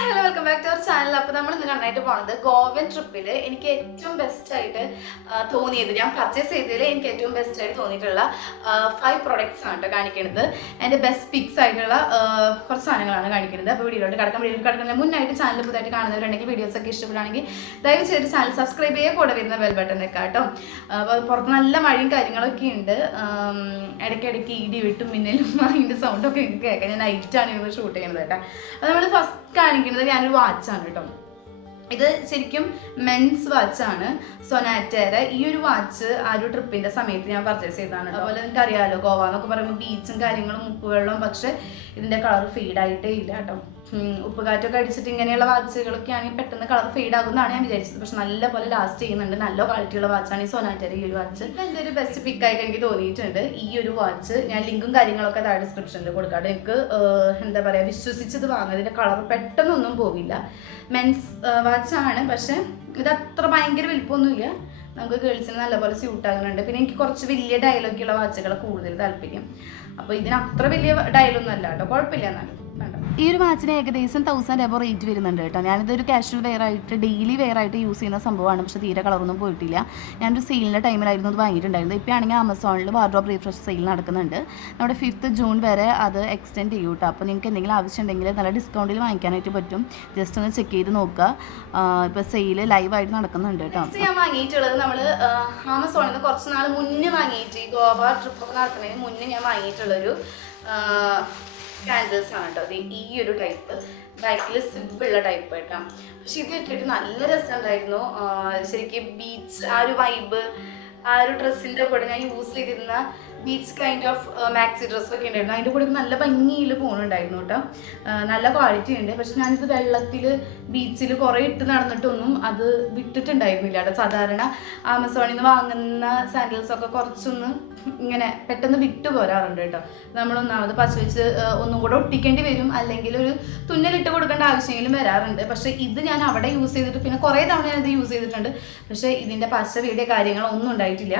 Hello welcome back to our channel. അപ്പോൾ നമ്മൾ ഇന്ന് കണ്ടായിട്ട് പോകുന്നത് ഗോവൻ ട്രിപ്പിൽ എനിക്ക് ഏറ്റവും ബെസ്റ്റ് ആയിട്ട് തോന്നിയത്, ഞാൻ പർച്ചേസ് ചെയ്തതിൽ എനിക്ക് ഏറ്റവും ബെസ്റ്റ് ആയിട്ട് തോന്നിയിട്ടുള്ള 5 പ്രൊഡക്ട്സ് ആണ് കേട്ടോ കാണിക്കുന്നത്. എൻ്റെ ബെസ്റ്റ് പിക്സ് ആയിട്ടുള്ള കുറച്ച് സാധനങ്ങളാണ് കാണിക്കുന്നത്. അപ്പോൾ വീഡിയോയിലോട്ട് കിടക്കുന്നതിന് മുന്നായിട്ട് ചാനൽ പുതുതായിട്ട് കാണുന്നവരുണ്ടെങ്കിൽ വീഡിയോസൊക്കെ ഇഷ്ടപ്പെടുകയാണെങ്കിൽ ദയവ് ചെയ്ത് ചാനൽ സബ്സ്ക്രൈബ് ചെയ്യുക, കൂടെ വരുന്ന ബെൽ ബട്ടൺ വെക്കാം കേട്ടോ. അപ്പോൾ പുറത്ത് നല്ല മഴയും കാര്യങ്ങളൊക്കെ ഉണ്ട്. ഇടയ്ക്കിടയ്ക്ക് ഇടി വെട്ടും മിന്നലും അതിൻ്റെ സൗണ്ടൊക്കെ എനിക്ക് കേൾക്കാം. ഞാൻ നൈറ്റാണ് ഇത് ഷൂട്ട് ചെയ്യുന്നത് കേട്ടോ. അപ്പോൾ നമ്മൾ ഫസ്റ്റ് കാണിക്കുന്നത് ഞാനൊരു വാച്ചാണ് കേട്ടോ. ഇത് ശരിക്കും മെൻസ് വാച്ചാണ്, സൊനാറ്റയുടെ. ഈ ഒരു വാച്ച് ആ ഒരു ട്രിപ്പിന്റെ സമയത്ത് ഞാൻ പർച്ചേസ് ചെയ്തതാണ്. അതുപോലെ നിങ്ങൾക്ക് അറിയാമല്ലോ, ഗോവ എന്നൊക്കെ പറയുമ്പോൾ ബീച്ചും കാര്യങ്ങളും ഉപ്പുവെള്ളവും, പക്ഷെ ഇതിന്റെ കളർ ഫീഡായിട്ടേ ഇല്ല കേട്ടോ. ഉപ്പുകാറ്റൊക്കെ അടിച്ചിട്ട് ഇങ്ങനെയുള്ള വാച്ചുകളൊക്കെ ആണെങ്കിൽ പെട്ടെന്ന് കളർ ഫെയ്ഡ് ആകുമെന്നാണ് ഞാൻ വിചാരിച്ചത്. പക്ഷെ നല്ലപോലെ ലാസ്റ്റ് ചെയ്യുന്നുണ്ട്. നല്ല ക്വാളിറ്റിയുള്ള വാച്ചാണ് ഈ സൊനാറ്റയുടെ ഈ ഒരു വാച്ച്. എൻ്റെ ഒരു ബെസ്റ്റ് പിക്കായിട്ട് എനിക്ക് തോന്നിയിട്ടുണ്ട് ഈ ഒരു വാച്ച്. ഞാൻ ലിങ്കും കാര്യങ്ങളൊക്കെ താഴെ ഡിസ്ക്രിപ്ഷനിൽ കൊടുക്കാം. എനിക്ക് എന്താ പറയുക, വിശ്വസിച്ചത് വാങ്ങുന്നതിൻ്റെ കളർ പെട്ടെന്നൊന്നും പോവില്ല. മെൻസ് വാച്ചാണ്, പക്ഷെ ഇത് അത്ര ഭയങ്കര വലിപ്പമൊന്നുമില്ല. നമുക്ക് ഗേൾസിന് നല്ലപോലെ സ്യൂട്ട് ആകുന്നുണ്ട്. പിന്നെ എനിക്ക് കുറച്ച് വലിയ ഡയലൊക്കെയുള്ള വാച്ചുകൾ കൂടുതൽ താല്പര്യം. അപ്പോൾ ഇതിന് അത്ര വലിയ ഡയലൊന്നും അല്ല കേട്ടോ, കുഴപ്പമില്ല. എന്നാലും ഈ ഒരു വാച്ചിന് ഏകദേശം 1000 എബോ റേറ്റ് വരുന്നുണ്ട് കേട്ടോ. ഞാനിതൊരു കാഷ്വൽ വെയർ ആയിട്ട്, ഡെയിലി വെയർ ആയിട്ട് യൂസ് ചെയ്യുന്ന സംഭവമാണ്. പക്ഷേ തീരെ കളറൊന്നും പോയിട്ടില്ല. ഞാനൊരു സെയിലിൻ്റെ ടൈമിലായിരുന്നു അത് വാങ്ങിയിട്ടുണ്ടായിരുന്നത്. ഇപ്പോൾ ആണെങ്കിൽ ആമസോണിൽ വാർഡ്രോബ് റീഫ്രഷ് സെയിൽ നടക്കുന്നുണ്ട്. നമ്മുടെ 5th ജൂൺ വരെ അത് എക്സ്റ്റെൻഡ് ചെയ്യും കേട്ടോ. അപ്പോൾ നിങ്ങൾക്ക് എന്തെങ്കിലും ആവശ്യമുണ്ടെങ്കിൽ നല്ല ഡിസ്കൗണ്ടിൽ വാങ്ങിക്കാനായിട്ട് പറ്റും. ജസ്റ്റ് ഒന്ന് ചെക്ക് ചെയ്ത് നോക്കുക. ഇപ്പോൾ സെയിൽ ലൈവായിട്ട് നടക്കുന്നുണ്ട് കേട്ടോ. ഞാൻ വാങ്ങിയിട്ടുള്ളത് നമ്മൾ ആമസോണിൽ നിന്ന് കുറച്ച് നാൾ മുന്നേ വാങ്ങിയിട്ട്, ഗോവ ട്രിപ്പൊക്കെ നടക്കുന്നതിന് മുന്നേ ഞാൻ വാങ്ങിയിട്ടുള്ളൊരു കാൻഡിൽസ് ആണ് കേട്ടോ. അത് ഈ ഒരു ടൈപ്പ്, ബാക്കിൽ സിബുള്ള ടൈപ്പ് കേട്ടോ. പക്ഷെ ഇത് ഇട്ടിട്ട് നല്ല രസമുണ്ടായിരുന്നു. ശരിക്കും ബീച്ച് ആ ഒരു വൈബ്, ആ ഒരു ഡ്രസ്സിൻ്റെ കൂടെ ഞാൻ യൂസ് ചെയ്തിരുന്ന ബീച്ച് കൈൻഡ് ഓഫ് മാക്സി ഡ്രസ്സൊക്കെ ഉണ്ടായിരുന്നു. അതിൻ്റെ കൂടെ നല്ല ഭംഗിയിൽ പോകുന്നുണ്ടായിരുന്നു കേട്ടോ. നല്ല ക്വാളിറ്റി ഉണ്ട്. പക്ഷെ ഞാനിത് വെള്ളത്തിൽ ബീച്ചിൽ കുറേ ഇട്ട് നടന്നിട്ടൊന്നും അത് വിട്ടിട്ടുണ്ടായിരുന്നില്ല കേട്ടോ. സാധാരണ ആമസോണിൽ നിന്ന് വാങ്ങുന്ന സാൻഡിൽസൊക്കെ കുറച്ചൊന്ന് ഇങ്ങനെ പെട്ടെന്ന് വിട്ടു പോരാറുണ്ട് കേട്ടോ. നമ്മളൊന്നാമത് പച്ച വെച്ച് ഒന്നും കൂടെ ഒട്ടിക്കേണ്ടി വരും, അല്ലെങ്കിൽ ഒരു തുന്നലിട്ട് കൊടുക്കേണ്ട ആവശ്യമെങ്കിലും വരാറുണ്ട്. പക്ഷേ ഇത് ഞാൻ അവിടെ യൂസ് ചെയ്തിട്ട് പിന്നെ കുറേ തവണ ഞാനിത് യൂസ് ചെയ്തിട്ടുണ്ട്. പക്ഷേ ഇതിൻ്റെ പച്ച വീടിയ കാര്യങ്ങളൊന്നും ഉണ്ടായിട്ടില്ല.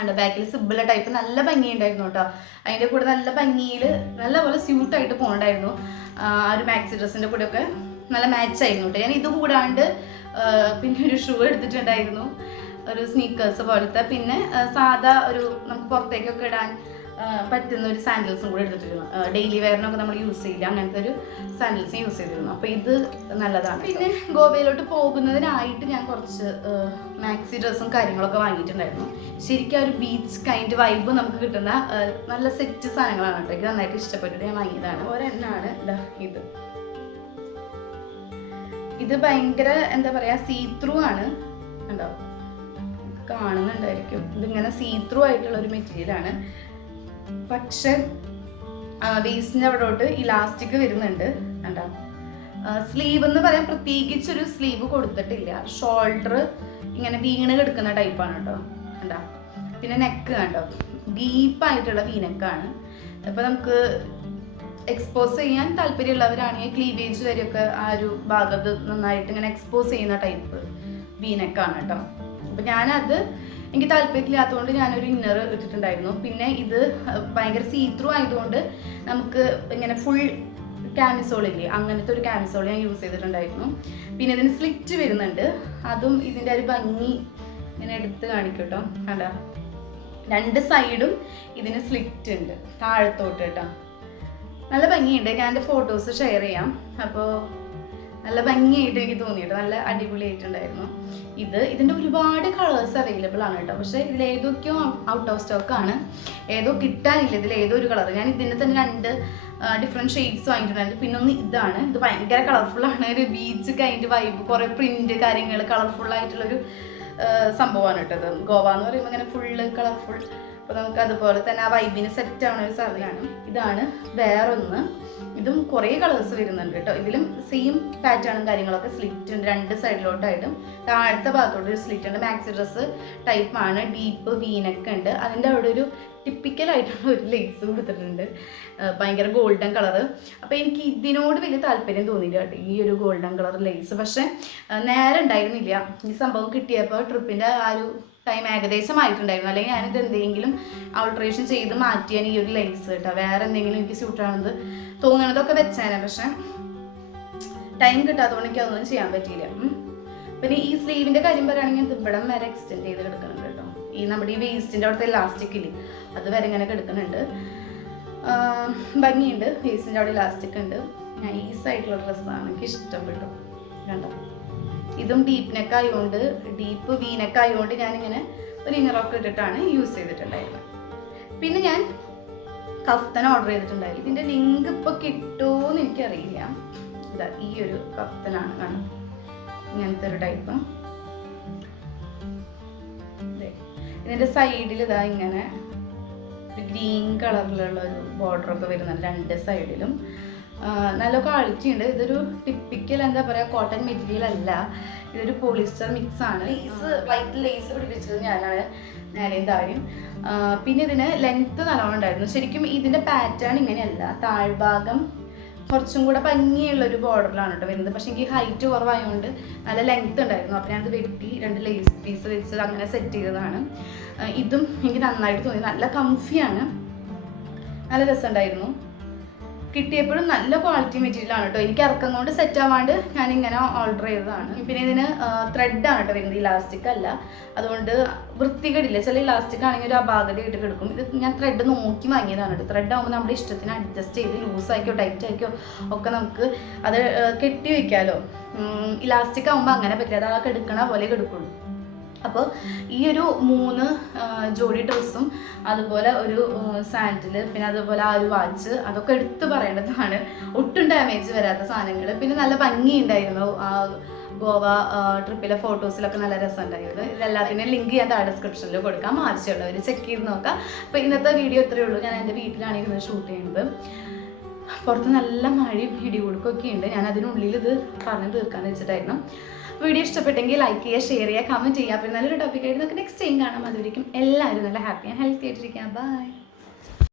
ഉണ്ട് ബാക്കിൽ സിബിള ടൈപ്പ് നല്ല ഭംഗിയുണ്ടായിരുന്നു കേട്ടോ. അതിൻ്റെ കൂടെ നല്ല ഭംഗിയിൽ നല്ലപോലെ സ്യൂട്ടായിട്ട് പോകണ്ടായിരുന്നു. ആ ഒരു മാക്സി ഡ്രസ്സിൻ്റെ കൂടെയൊക്കെ നല്ല മാച്ചായിരുന്നു കേട്ടോ. ഞാൻ ഇത് കൂടാണ്ട് പിന്നെ ഒരു ഷൂ എടുത്തിട്ടുണ്ടായിരുന്നു, ഒരു സ്നീക്കേഴ്സ് പോലത്തെ. പിന്നെ സാധാ ഒരു നമുക്ക് പുറത്തേക്കൊക്കെ ഇടാൻ പറ്റുന്ന ഒരു സാൻഡിൽസും കൂടെ എടുത്തിട്ടിരുന്നു. ഡെയിലി വെയറിനൊക്കെ നമ്മൾ യൂസ് ചെയ്യില്ല, അങ്ങനത്തെ ഒരു സാൻഡിൽസും യൂസ് ചെയ്തിരുന്നു. അപ്പോൾ ഇത് നല്ലതാണ്. പിന്നെ ഗോവയിലോട്ട് പോകുന്നതിനായിട്ട് ഞാൻ കുറച്ച് മാക്സി ഡ്രസ്സും കാര്യങ്ങളൊക്കെ വാങ്ങിയിട്ടുണ്ടായിരുന്നു. ശരിക്കും ഒരു ബീച്ച് കൈൻഡ് വൈബ് നമുക്ക് കിട്ടുന്ന നല്ല സെറ്റ് സാധനങ്ങളാണ് കേട്ടോ. എനിക്ക് നന്നായിട്ട് ഇഷ്ടപ്പെട്ടിട്ട് ഞാൻ വാങ്ങിയതാണ്. ഒരെണ്ണാണ് ഇത്. ഇത് ഭയങ്കര എന്താ പറയുക, സീ ത്രൂ ആണ് കണ്ടോ, കാണുന്നുണ്ടായിരിക്കും. ഇതിങ്ങനെ സീ ത്രൂ ആയിട്ടുള്ള ഒരു മെറ്റീരിയലാണ്. പക്ഷെ വേസ്റ്റിൻ്റെ അവിടോട്ട് ഇലാസ്റ്റിക് വരുന്നുണ്ട് കണ്ടോ. സ്ലീവ് എന്ന് പറയാൻ പ്രത്യേകിച്ചൊരു സ്ലീവ് കൊടുത്തിട്ടില്ല. ഷോൾഡർ ഇങ്ങനെ വീണ് കിടക്കുന്ന ടൈപ്പാണ് കേട്ടോ കണ്ടോ. പിന്നെ നെക്ക് കണ്ടോ, ഡീപ്പായിട്ടുള്ള വീനെക്കാണ്. അപ്പോൾ നമുക്ക് എക്സ്പോസ് ചെയ്യാൻ താല്പര്യമുള്ളവരാണെങ്കിൽ ക്ലീവേജ് വരെയൊക്കെ ആ ഒരു ഭാഗത്ത് നന്നായിട്ട് ഇങ്ങനെ എക്സ്പോസ് ചെയ്യുന്ന ടൈപ്പ് വീനെക്കാണ് കേട്ടോ. അപ്പം ഞാനത് എനിക്ക് താല്പര്യമില്ലാത്തതുകൊണ്ട് ഞാനൊരു ഇന്നർ ഇട്ടിട്ടുണ്ടായിരുന്നു. പിന്നെ ഇത് ഭയങ്കര സീ ത്രൂ ആയതുകൊണ്ട് നമുക്ക് ഇങ്ങനെ ഫുൾ ക്യാമിസോളില്ലേ, അങ്ങനത്തെ ഒരു ക്യാമിസോൾ ഞാൻ യൂസ് ചെയ്തിട്ടുണ്ടായിരുന്നു. പിന്നെ ഇതിന് സ്ലിറ്റ് വരുന്നുണ്ട്. അതും ഇതിൻ്റെ ഒരു ഭംഗി ഇങ്ങനെ എടുത്ത് കാണിക്കും കേട്ടോ കണ്ടോ. 2 സൈഡും ഇതിന് സ്ലിറ്റ് ഉണ്ട് താഴത്തോട്ട് കേട്ടോ. നല്ല ഭംഗിയുണ്ട്. ഞാൻ എൻ്റെ ഫോട്ടോസ് ഷെയർ ചെയ്യാം. അപ്പോൾ നല്ല ഭംഗിയായിട്ട് എനിക്ക് തോന്നിയിട്ട് നല്ല അടിപൊളിയായിട്ടുണ്ടായിരുന്നു. ഇതിൻ്റെ ഒരുപാട് കളേഴ്സ് അവൈലബിൾ ആണ് കേട്ടോ. പക്ഷേ ഇതിലേതൊക്കെയോ ഔട്ട് ഓഫ് സ്റ്റോക്കാണ്, ഏതോ കിട്ടാനില്ല. ഇതിലേതോ ഒരു കളർ ഞാൻ ഇതിൻ്റെ തന്നെ 2 ഡിഫറെൻറ്റ് ഷെയ്ഡ്സ് വാങ്ങിയിട്ടുണ്ടായിരുന്നു. പിന്നെ ഒന്ന് ഇതാണ്, ഇത് ഭയങ്കര കളർഫുള്ളാണ്. ഒരു ബീച്ച് കൈൻഡ് വൈബ്, കുറേ പ്രിൻറ്റ് കാര്യങ്ങൾ, കളർഫുള്ളായിട്ടുള്ളൊരു സംഭവമാണ് കേട്ടോ. ഇത് ഗോവ എന്ന് പറയുമ്പോൾ ഇങ്ങനെ ഫുള്ള് കളർഫുൾ. അപ്പോൾ നമുക്ക് അതുപോലെ തന്നെ ആ വൈബിന് സെറ്റ് ആവുന്ന ഒരു സാധനമാണ്. ഇതാണ് വേറൊന്ന്. ഇതും കുറേ കളേഴ്സ് വരുന്നുണ്ട് കേട്ടോ. ഇതിലും സെയിം പാറ്റേണും കാര്യങ്ങളൊക്കെ, സ്ലിറ്റ് ഉണ്ട് 2 സൈഡിലോട്ടായിട്ടും. താഴത്തെ ഭാഗത്തോട്ട് ഒരു സ്ലിറ്റ് ഉണ്ട്. മാക്സി ഡ്രസ്സ് ടൈപ്പാണ്, ഡീപ്പ് വീനൊക്കെ ഉണ്ട്. അതിൻ്റെ അവിടെ ഒരു ടിപ്പിക്കലായിട്ടുള്ള ഒരു ലേസ് കൊടുത്തിട്ടുണ്ട്, ഭയങ്കര ഗോൾഡൻ കളറ്. അപ്പോൾ എനിക്ക് ഇതിനോട് വലിയ താല്പര്യം തോന്നിയില്ല കേട്ടോ, ഈ ഒരു ഗോൾഡൻ കളർ ലേസ്. പക്ഷേ നേരെ ഉണ്ടായിരുന്നില്ല. ഈ സംഭവം കിട്ടിയപ്പോൾ ട്രിപ്പിൻ്റെ ആ ഒരു ടൈം ഏകദേശമായിട്ടുണ്ടായിരുന്നു. അല്ലെങ്കിൽ ഞാനിത് എന്തെങ്കിലും ആൾട്രേഷൻ ചെയ്ത് മാറ്റിയാൽ ഈ ഒരു ലേസ് കേട്ടോ, വേറെ എന്തെങ്കിലും എനിക്ക് സ്യൂട്ടാണെന്ന് തോന്നുന്നതൊക്കെ വെച്ചേനെ. പക്ഷെ ടൈം കിട്ടാത്തതുകൊണ്ട് എനിക്ക് അതൊന്നും ചെയ്യാൻ പറ്റിയില്ല. പിന്നെ ഈ സ്ലീവിൻ്റെ കാര്യം പറയുകയാണെങ്കിൽ ഇത് ഇവിടം വരെ എക്സ്റ്റെൻഡ് ചെയ്ത് കിടക്കുന്നുണ്ട് കേട്ടോ. ഈ നമ്മുടെ ഈ വേസ്റ്റിൻ്റെ അവിടുത്തെ ഇലാസ്റ്റിക് ഇല്ലേ, അത് വരെ ഇങ്ങനെ കിടക്കുന്നുണ്ട്. ഭംഗിയുണ്ട്, വേസ്റ്റിൻ്റെ അവിടെ ഇലാസ്റ്റിക് ഉണ്ട്. നൈസായിട്ടുള്ള ഡ്രസ്സാണ്, എനിക്ക് ഇഷ്ടപ്പെട്ടു. കണ്ടോ, ഇതും ഡീപ്പ് നെക്ക് ആയതുകൊണ്ട്, ഡീപ്പ് വി നെക്ക് ആയതുകൊണ്ട് ഞാനിങ്ങനെ ഒരു ഇങ്ങറൊക്കെ ഇട്ടിട്ടാണ് യൂസ് ചെയ്തിട്ടുണ്ടായിരുന്നത്. പിന്നെ ഞാൻ കഫ്തൻ ഓർഡർ ചെയ്തിട്ടുണ്ടായിരുന്നു. ഇതിൻ്റെ ലിങ്ക് ഇപ്പോൾ കിട്ടുമോ എന്ന് എനിക്കറിയില്ല. ഇതാ ഈ ഒരു കഫ്തനാണ് കാണും, ഇങ്ങനത്തെ ഒരു ടൈപ്പ്. ഇതിൻ്റെ സൈഡിൽ ഇതാ ഇങ്ങനെ ഒരു ഗ്രീൻ കളറിലുള്ള ഒരു ബോർഡറൊക്കെ വരുന്നുണ്ട് രണ്ട് സൈഡിലും. നല്ല ക്വാളിറ്റി ഉണ്ട്. ഇതൊരു ടിപ്പിക്കൽ എന്താ പറയുക കോട്ടൺ മെറ്റീരിയൽ അല്ല, ഇതൊരു പോളിസ്റ്റർ മിക്സ് ആണ്. വൈറ്റ് ലേസ് പിടിപ്പിച്ചത് ഞാനാണ്, നേരെയും താഴെയും. പിന്നെ ഇതിന് ലെങ്ത്ത് നല്ലോണം ഉണ്ടായിരുന്നു. ശരിക്കും ഇതിൻ്റെ പാറ്റേൺ ഇങ്ങനെയല്ല, താഴ്ഭാഗം കുറച്ചും കൂടെ ഭംഗിയുള്ളൊരു ബോർഡറിലാണ് കേട്ടോ വരുന്നത്. പക്ഷേ എനിക്ക് ഹൈറ്റ് കുറവായതുകൊണ്ട് നല്ല ലെങ്ത്ത് ഉണ്ടായിരുന്നു. അപ്പോൾ ഞാനത് വെട്ടി 2 ലേസ് പീസ് വെച്ച് അങ്ങനെ സെറ്റ് ചെയ്തതാണ്. ഇതും എനിക്ക് നന്നായിട്ട് തോന്നി, നല്ല കംഫിയാണ്, നല്ല രസമുണ്ടായിരുന്നു. കിട്ടിയപ്പോഴും നല്ല ക്വാളിറ്റി മെറ്റീരിയലാണ് കേട്ടോ. എനിക്ക് ഇറക്കം കൊണ്ട് സെറ്റ് ആവാണ്ട് ഞാനിങ്ങനെ ഓർഡർ ചെയ്തതാണ്. പിന്നെ ഇതിന് ത്രെഡാണ് കേട്ടോ വരുന്നത്, ഇലാസ്റ്റിക് അല്ല. അതുകൊണ്ട് വൃത്തികേടില്ല. ചില ഇലാസ്റ്റിക് ആണെങ്കിൽ ഒരു അപാകതയായിട്ട് കിടക്കും. ഇത് ഞാൻ ത്രെഡ് നോക്കി വാങ്ങിയതാണ് കേട്ടോ. ത്രെഡ് ആകുമ്പോൾ നമ്മുടെ ഇഷ്ടത്തിന് അഡ്ജസ്റ്റ് ചെയ്ത് ലൂസാക്കിയോ ടൈറ്റ് ആക്കിയോ ഒക്കെ നമുക്ക് അത് കെട്ടി വയ്ക്കാമല്ലോ. ഇലാസ്റ്റിക് ആകുമ്പോൾ അങ്ങനെ പറ്റില്ല, അത് ആ കെടുക്കണ പോലെ കെടുക്കുള്ളൂ. അപ്പോൾ ഈ ഒരു 3 ജോഡി ഡ്രസ്സും അതുപോലെ ഒരു സാൻഡില്, പിന്നെ അതുപോലെ ആ ഒരു വാച്ച്, അതൊക്കെ എടുത്ത് പറയേണ്ടതാണ്. ഒട്ടും ഡാമേജ് വരാത്ത സാധനങ്ങൾ. പിന്നെ നല്ല ഭംഗിയുണ്ടായിരുന്നു. ആ ഗോവ ട്രിപ്പിലെ ഫോട്ടോസിലൊക്കെ നല്ല രസമുണ്ടായിരുന്നു. ഇതെല്ലാത്തിൻ്റെയും ലിങ്ക് ഞാൻ താഴെ ഡിസ്ക്രിപ്ഷനിൽ കൊടുക്കാം, ആവശ്യമുള്ളവർ ചെക്ക് ചെയ്ത് നോക്കാം. അപ്പോൾ ഇന്നത്തെ വീഡിയോ ഇത്രയേ ഉള്ളൂ. ഞാൻ എൻ്റെ വീട്ടിലാണ് ഇരുന്ന് ഷൂട്ട് ചെയ്യുന്നത്. പുറത്ത് നല്ല മഴയും ഇടികൊടുക്കൊക്കെ ഉണ്ട്. ഞാൻ അതിനുള്ളിൽ ഇത് പറഞ്ഞു തീർക്കാമെന്ന് വെച്ചിട്ടായിരുന്നു. വീഡിയോ ഇഷ്ടപ്പെട്ടെങ്കിൽ ലൈക്ക് ചെയ്യുക, ഷെയർ ചെയ്യുക, കമൻറ്റ് ചെയ്യുക. അപ്പോൾ നല്ലൊരു ടോപ്പിക്കായിട്ട് നമുക്ക് നെക്സ്റ്റ് ടൈം കാണാം. അതുവരെയും എല്ലാവരും നല്ല ഹാപ്പി ആൻഡ് ഹെൽത്തി ആയിട്ടിരിക്കുക. ബൈ.